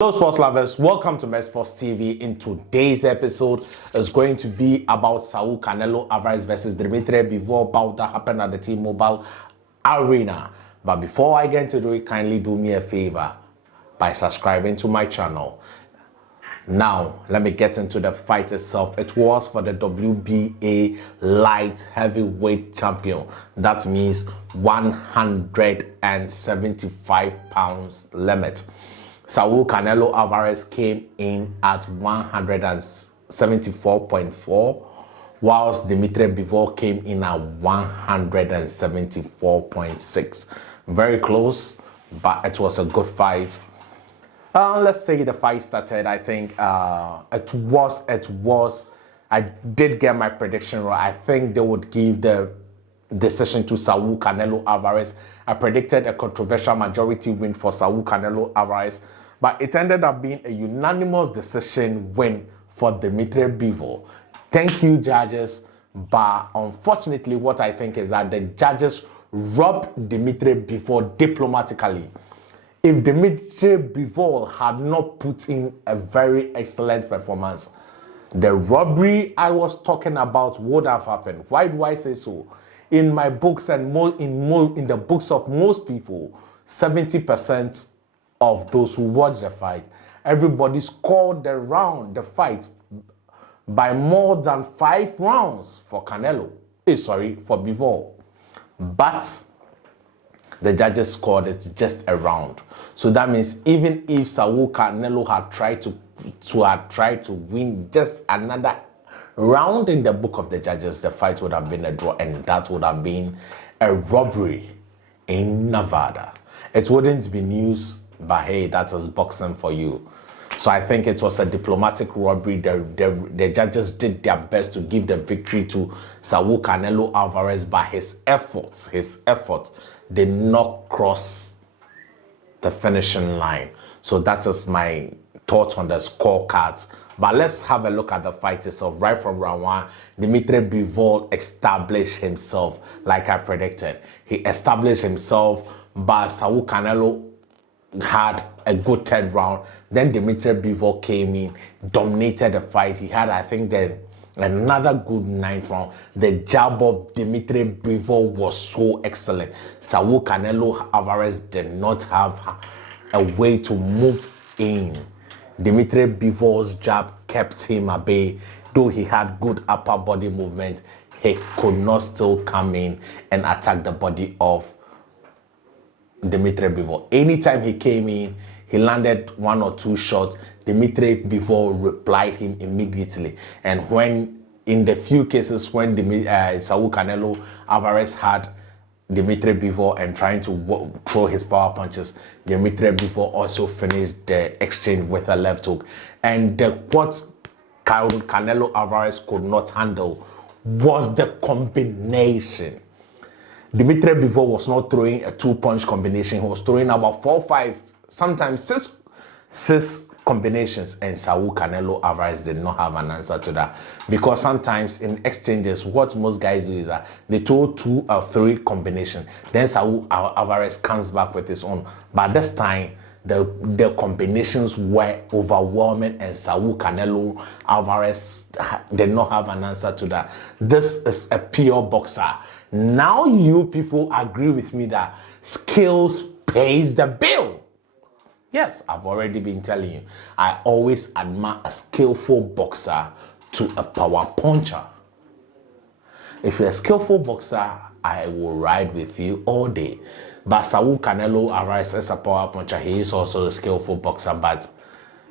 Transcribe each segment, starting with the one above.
Hello sports lovers, welcome to Sports TV. In today's episode is going to be about Saul Canelo Alvarez versus Dmitry Bivol bout that happened at the T-Mobile Arena. But before I get into it, kindly do me a favor by subscribing to my channel. Now, let me get into the fight itself. It was for the WBA light heavyweight champion. That means 175 pounds limit. Saul Canelo Alvarez came in at 174.4, whilst Dmitry Bivol came in at 174.6. Very close, but it was a good fight. Let's say the fight started. I think it was. I did get my prediction right. I think they would give the decision to Saul Canelo Alvarez. I predicted a controversial majority win for Saul Canelo Alvarez, but it ended up being a unanimous decision win for Dmitry Bivol. Thank you, judges. But unfortunately, what I think is that the judges robbed Dmitry Bivol diplomatically. If Dmitry Bivol had not put in a very excellent performance, the robbery I was talking about would have happened. Why do I say so? In my books and in the books of most people, 70% of those who watch the fight, everybody scored the fight by more than 5 rounds for Canelo. For Bivol. But the judges scored it just a round. So that means even if Saul Canelo had tried to win just another round in the book of the judges, the fight would have been a draw, and that would have been a robbery in Nevada. It wouldn't be news, but hey, that is boxing for you. So I think it was a diplomatic robbery. The judges did their best to give the victory to Saul Canelo Alvarez, but his efforts did not cross the finishing line. So that is my thoughts on the scorecards. But let's have a look at the fight itself. Right from round 1, Dmitry Bivol established himself like I predicted. He established himself, but Saul Canelo had a good third round. Then Dmitry Bivol came in, dominated the fight. He had, I think, another good 9th round. The jab of Dmitry Bivol was so excellent. Saul Canelo Alvarez did not have a way to move in. Dmitry Bivol's jab kept him at bay. Though he had good upper body movement, he could not still come in and attack the body of Dmitry Bivol. Anytime he came in, he landed 1 or 2 shots. Dmitry Bivol replied him immediately. And when, in the few cases when Saul Canelo Alvarez had Dmitry Bivol and trying to throw his power punches, Dmitry Bivol also finished the exchange with a left hook. And what Canelo Alvarez could not handle was the combination. Dmitry Bivol was not throwing a 2-punch combination. He was throwing about 4, 5, sometimes 6 combinations, and Saul Canelo Alvarez did not have an answer to that, because sometimes in exchanges what most guys do is that they throw 2 or 3 combinations, then Saul Alvarez comes back with his own. But this time the combinations were overwhelming, and Saul Canelo Alvarez did not have an answer to that. This is a pure boxer. Now you people agree with me that skills pays the bill. Yes, I've already been telling you. I always admire a skillful boxer to a power puncher. If you're a skillful boxer, I will ride with you all day. But Saul Canelo Alvarez is a power puncher. He is also a skillful boxer, but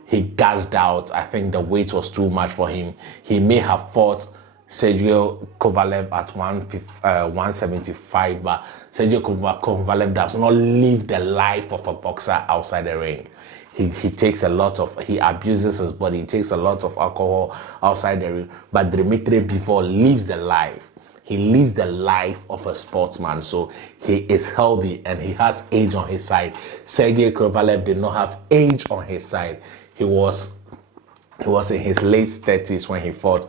he gassed out. I think the weight was too much for him. He may have fought Sergio Kovalev at 175, but Sergio Kovalev does not live the life of a boxer outside the ring. He abuses his body. He takes a lot of alcohol outside the ring. But Dmitry Bivol lives the life. He lives the life of a sportsman. So he is healthy and he has age on his side. Sergey Kovalev did not have age on his side. He was in his late 30s when he fought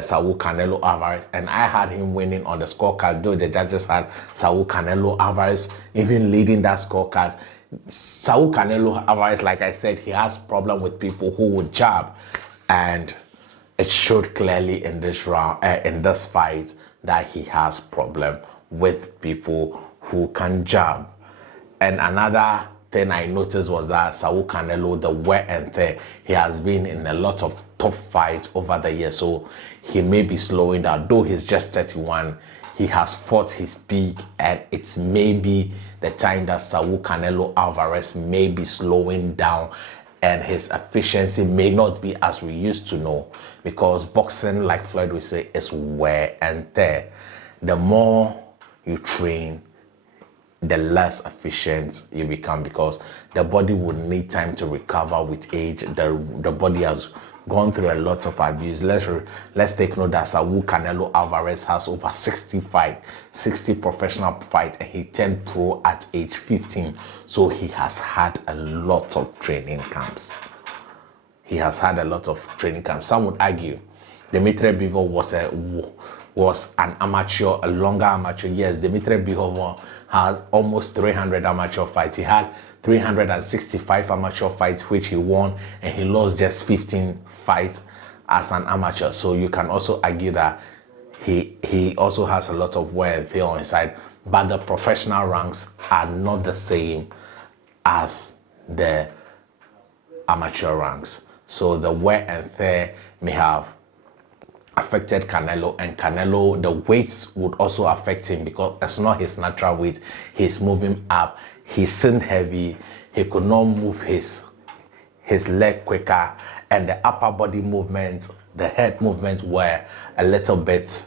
Saul Canelo Alvarez, and I had him winning on the scorecard, though the judges had Saul Canelo Alvarez even leading that scorecard. Saul Canelo Alvarez, like I said, he has problem with people who would jab, and it showed clearly in this round, in this fight, that he has problem with people who can jab. And another thing I noticed was that Saul Canelo, the wear and tear, he has been in a lot of tough fights over the years, so he may be slowing down. Though he's just 31, he has fought his peak, and it's maybe the time that Saul Canelo Alvarez may be slowing down, and his efficiency may not be as we used to know, because boxing, like Floyd would say, is wear and tear. The more you train, the less efficient you become, because the body would need time to recover with age. The body has gone through a lot of abuse. Let's take note that Saul Canelo Alvarez has over 60 professional fights, and he turned pro at age 15. So he has had a lot of training camps. Some would argue Dmitry Bivol was an amateur, a longer amateur. Yes, Dmitry Bivol had almost 300 amateur fights. He had 365 amateur fights, which he won, and he lost just 15 fights as an amateur. So you can also argue that he also has a lot of wear and tear on his side, but the professional ranks are not the same as the amateur ranks. So the wear and tear may have affected Canelo, and Canelo, the weights would also affect him, because it's not his natural weight. He's moving up, he seemed heavy, he could not move his leg quicker, and the upper body movements, the head movement were a little bit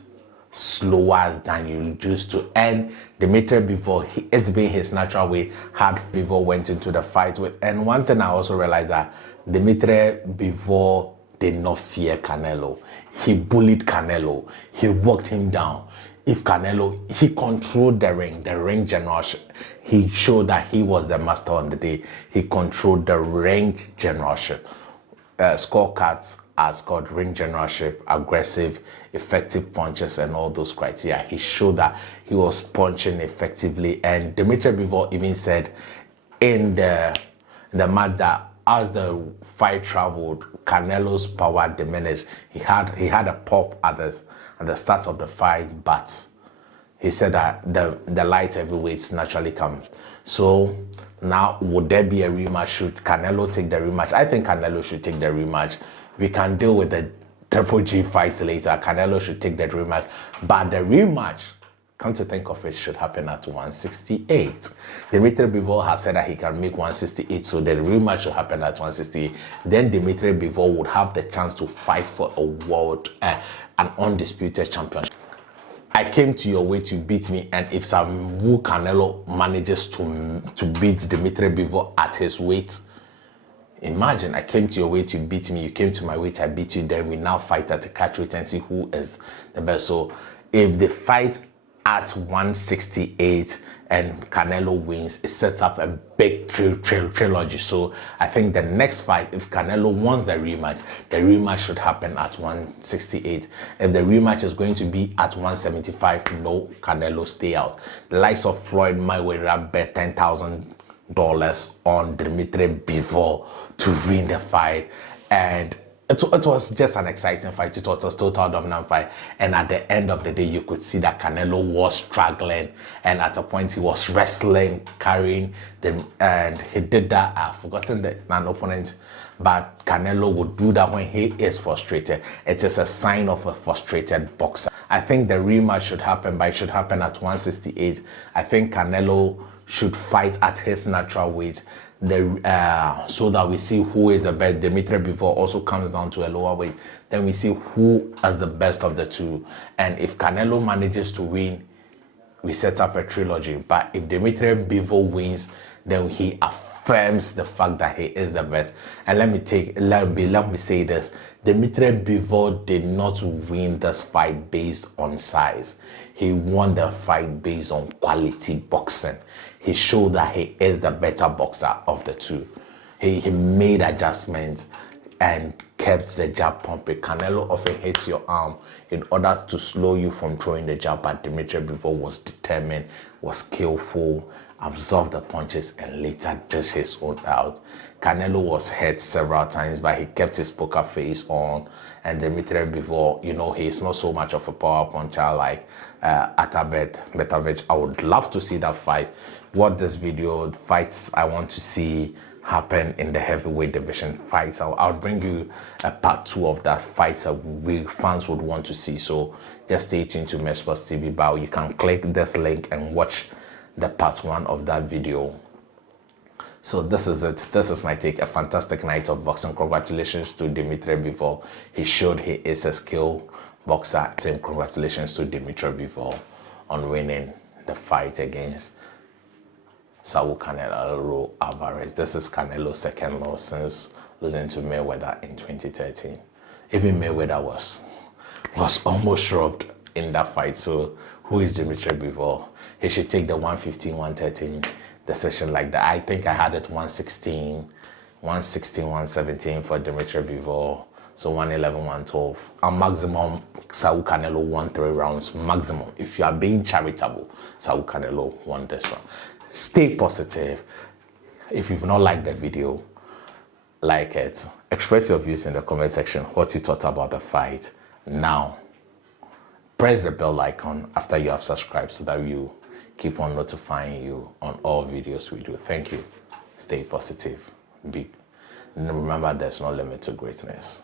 slower than you used to. And Dmitry Bivol, it's been his natural way, had Bivol went into the fight with. And one thing I also realized, that Dmitry Bivol did not fear Canelo. He bullied Canelo. He walked him down. If Canelo, he controlled the ring generalship. He showed that he was the master on the day. He controlled the ring generalship. Scorecards are scored ring generalship, aggressive, effective punches, and all those criteria. He showed that he was punching effectively. And Dmitry Bivol even said in the match that as the fight traveled, Canelo's power diminished. He had a pop at the start of the fight, but he said that the light heavyweights naturally come. So now, would there be a rematch? Should Canelo take the rematch? I think Canelo should take the rematch. We can deal with the Triple G fight later. Canelo should take that rematch, but the rematch, come to think of it, should happen at 168. Dmitry Bivol has said that he can make 168, so the rematch should happen at 168. Then Dmitry Bivol would have the chance to fight for a world, an undisputed championship. I came to your way to beat me, and if Saul Canelo manages to beat Dmitry Bivol at his weight, imagine, I came to your way to beat me, you came to my weight, I beat you, then we now fight at a catch weight and see who is the best. So if they fight at 168 and Canelo wins, it sets up a big trilogy. So I think the next fight, if Canelo wants the rematch should happen at 168. If the rematch is going to be at 175, no, Canelo stay out. The likes of Floyd Mayweather bet $10,000 on Dmitry Bivol to win the fight, and it was just an exciting fight. It was a total dominant fight, and at the end of the day, you could see that Canelo was struggling, and at a point he was wrestling, carrying them, and he did that. I've forgotten an opponent, but Canelo would do that when he is frustrated. It is a sign of a frustrated boxer. I think the rematch should happen, but it should happen at 168. I think Canelo should fight at his natural weight, so that we see who is the best. Dmitry Bivol also comes down to a lower weight. Then we see who is the best of the two. And if Canelo manages to win, we set up a trilogy. But if Dmitry Bivol wins, then he affirms the fact that he is the best. And let me say this: Dmitry Bivol did not win this fight based on size. He won the fight based on quality boxing. He showed that he is the better boxer of the two. He made adjustments and kept the jab pumping. Canelo often hits your arm in order to slow you from throwing the jab, but Dmitry Bivol was determined, was skillful, absorbed the punches and later dished his own out. Canelo was hurt several times, but he kept his poker face on. And Dmitry Bivol, you know, he's not so much of a power puncher like Atabet. I would love to see that fight. What this video fights I want to see happen in the heavyweight division fights. I'll bring you a part 2 of that fight that we fans would want to see. So just stay tuned to Sports TV. But you can click this link and watch the part 1 of that video. So this is it. This is my take. A fantastic night of boxing. Congratulations to Dmitry Bivol. He showed he is a skilled boxer. Same congratulations to Dmitry Bivol on winning the fight against Saul Canelo Alvarez. This is Canelo's second loss since losing to Mayweather in 2013. Even Mayweather was almost robbed in that fight. So who is Dmitry Bivol? He should take the 115, 113 decision like that. I think I had it 116, 117 for Dmitry Bivol. So 111, 112. And maximum, Saul Canelo won 3 rounds. Maximum. If you are being charitable, Saul Canelo won this round. Stay positive. If you've not liked the video, like it. Express your views in the comment section, what you thought about the fight. Now, press the bell icon after you have subscribed so that you keep on notifying you on all videos we do. Thank you. Stay positive. And remember, there's no limit to greatness.